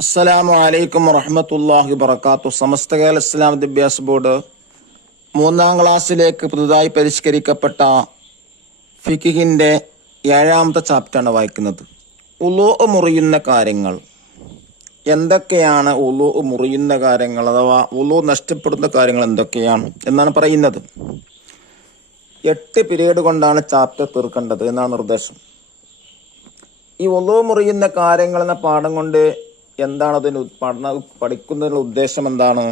അസ്സലാമു അലൈക്കും വറഹ്മത്തുള്ളാഹി വബറകാതുഹു. സമസ്ത കേരള ഇസ്ലാം വിദ്യാഭ്യാസ ബോർഡ് 3ാം ക്ലാസ്സിലേക്ക് പുതുതായി പരിഷ്കരിക്കപ്പെട്ട ഫിഖിന്റെ 7ാമത്തെ ചാപ്റ്ററാണ് വായിക്കുന്നത്. ഉളൂ മുറിയുന്ന കാര്യങ്ങൾ. എന്തൊക്കെയാണ് ഉളൂ മുറിയുന്ന കാര്യങ്ങൾ അഥവാ ഉളൂ നഷ്ടപ്പെടുന്ന കാര്യങ്ങൾ എന്തൊക്കെയാണ് എന്നാണ് പറയുന്നത്. 8 പീരീഡ് കൊണ്ടാണ് ചാപ്റ്റർ തീർക്കേണ്ടത് എന്നാണ് നിർദ്ദേശം. ഈ ഉളൂ മുറിയുന്ന കാര്യങ്ങൾ എന്ന പാഠം കൊണ്ട് എന്താണ് അതിന് പഠിക്കുന്നതിനുള്ള ഉദ്ദേശം എന്താണ്?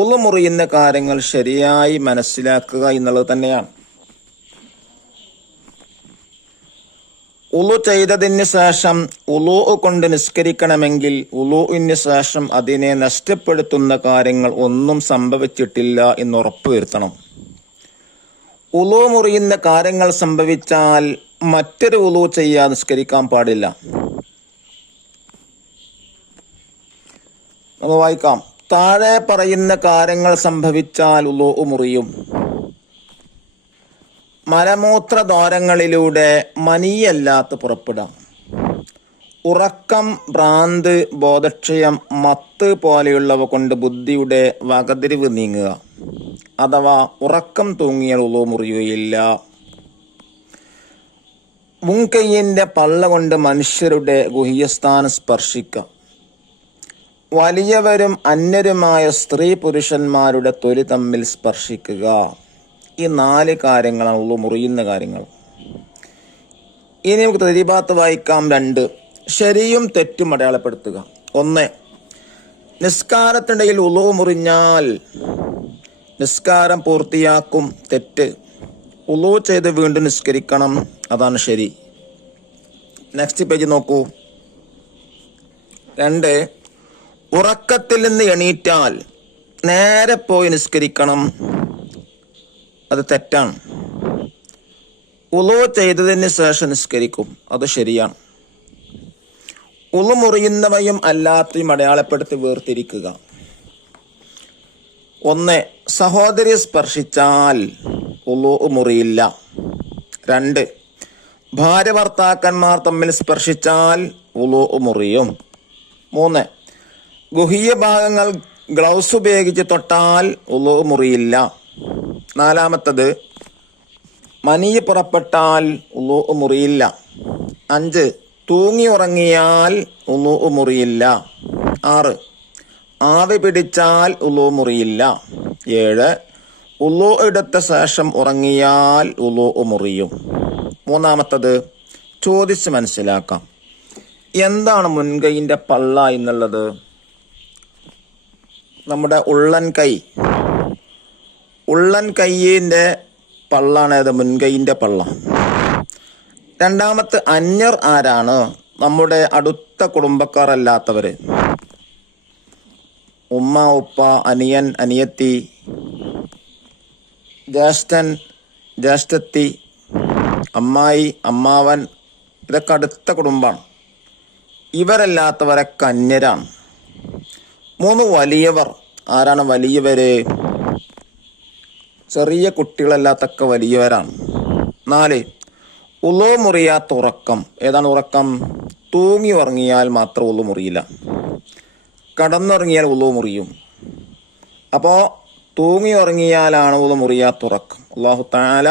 ഉളു മുറിയുന്ന കാര്യങ്ങൾ ശരിയായി മനസ്സിലാക്കുക എന്നുള്ളത് തന്നെയാണ്. ഉളു ചെയ്തതിന് ശേഷം ഉളു കൊണ്ട് നിസ്കരിക്കണമെങ്കിൽ ഉളുവിന് ശേഷം അതിനെ നഷ്ടപ്പെടുത്തുന്ന കാര്യങ്ങൾ ഒന്നും സംഭവിച്ചിട്ടില്ല എന്ന് ഉറപ്പുവരുത്തണം. ഉളു മുറിയുന്ന കാര്യങ്ങൾ സംഭവിച്ചാൽ മറ്റൊരു ഉളു ചെയ്യാൻ നിസ്കരിക്കാൻ പാടില്ല. നമുക്ക് വായിക്കാം. താഴെ പറയുന്ന കാര്യങ്ങൾ സംഭവിച്ചാൽ ഉളൂ മുറിയും. മലമൂത്ര ദ്വാരങ്ങളിലൂടെ മനിയല്ലാത്ത പുറപ്പെടാം. ഉറക്കം, ഭ്രാന്ത്, ബോധക്ഷയം, മത്ത് പോലെയുള്ളവ കൊണ്ട് ബുദ്ധിയുടെ വകതിരിവ് നീങ്ങുക, അഥവാ ഉറക്കം തൂങ്ങിയാൽ ഉളൂ മുറിയുകയില്ല. മുൻകൈയിന്റെ പള്ള കൊണ്ട് മനുഷ്യരുടെ ഗുഹ്യസ്ഥാനം സ്പർശിക്കാം. വലിയവരും അന്യരുമായ സ്ത്രീ പുരുഷന്മാരുടെ തൊലി തമ്മിൽ സ്പർശിക്കുക. ഈ 4 കാര്യങ്ങളാണ് ഉളൂ മുറിയുന്ന കാര്യങ്ങൾ. ഇനി നമുക്ക് തരീബാത്ത് വായിക്കാം. 2 ശരിയും തെറ്റും അടയാളപ്പെടുത്തുക. 1 നിസ്കാരത്തിനിടയിൽ ഉളൂ മുറിഞ്ഞാൽ നിസ്കാരം പൂർത്തിയാക്കും. തെറ്റ്. ഉളൂ ചെയ്ത് വീണ്ടും നിസ്കരിക്കണം, അതാണ് ശരി. നെക്സ്റ്റ് പേജ് നോക്കൂ. 2 ഉറക്കത്തിൽ നിന്ന് എണീറ്റാൽ നേരെ പോയി നിസ്കരിക്കണം, അത് തെറ്റാണ്. ഉളു ചെയ്തതിന് ശേഷം നിസ്കരിക്കും, അത് ശരിയാണ്. ഉളു മുറിയുന്നവയും അല്ലാത്തയും അടയാളപ്പെടുത്തി വേർതിരിക്കുക. 1 സഹോദരി സ്പർശിച്ചാൽ ഉളു മുറിയില്ല. 2 ഭാര്യ ഭർത്താക്കന്മാർ തമ്മിൽ സ്പർശിച്ചാൽ ഉളു മുറിയും. 3 ഗുഹ്യ ഭാഗങ്ങൾ ഗ്ലൗസ് ഉപയോഗിച്ച് തൊട്ടാൽ ഉളൂ മുറിയില്ല. 4 മനി പുറപ്പെട്ടാൽ ഉളൂ മുറിയില്ല. 5 തൂങ്ങി ഉറങ്ങിയാൽ ഉളൂ മുറിയില്ല. 6 ആവി പിടിച്ചാൽ ഉളൂ മുറിയില്ല. 7 ഉളൂ എടുത്ത ശേഷം ഉറങ്ങിയാൽ ഉളൂ മുറിയും. 3 ചോദിച്ച് മനസ്സിലാക്കാം. എന്താണ് മുൻകൈയിന്റെ പള്ള എന്നുള്ളത്? നമ്മുടെ ഉള്ളൻ കൈയിന്റെ പള്ളാണ് ഏത്? മുൻകൈയിന്റെ പള്ള. 2 അന്യർ ആരാണ്? നമ്മുടെ അടുത്ത കുടുംബക്കാർ അല്ലാത്തവര്. ഉമ്മ, ഉപ്പ, അനിയൻ, അനിയത്തി, ജ്യേഷ്ഠൻ, ജ്യേഷ്ഠത്തി, അമ്മായി, അമ്മാവൻ, ഇതൊക്കെ അടുത്ത കുടുംബാണ്. ഇവരല്ലാത്തവരൊക്കെ അന്യരാണ്. 3 വലിയവർ ആരാണ്? വലിയവര് ചെറിയ കുട്ടികളല്ലാത്തൊക്കെ വലിയവരാണ്. 4 ഉളൂ മുറിയാത്ത ഉറക്കം. ഏതാണ് ഉറക്കം? തൂങ്ങി ഉറങ്ങിയാൽ മാത്രം ഉളൂ മുറിയില്ല, കടന്നുറങ്ങിയാൽ ഉളൂ മുറിയും. അപ്പോൾ തൂങ്ങി ഉറങ്ങിയാലാണ് ഉളൂ മുറിയാത്ത ഉറക്കം. അല്ലാഹു തആല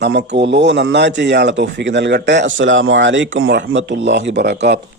നമുക്ക് ഉളൂ നന്നായി ചെയ്യാനുള്ള തൗഫീഖ് നൽകട്ടെ. അസ്സലാമു അലൈക്കും വറഹ്മത്തുള്ളാഹി വബറകാതുഹു.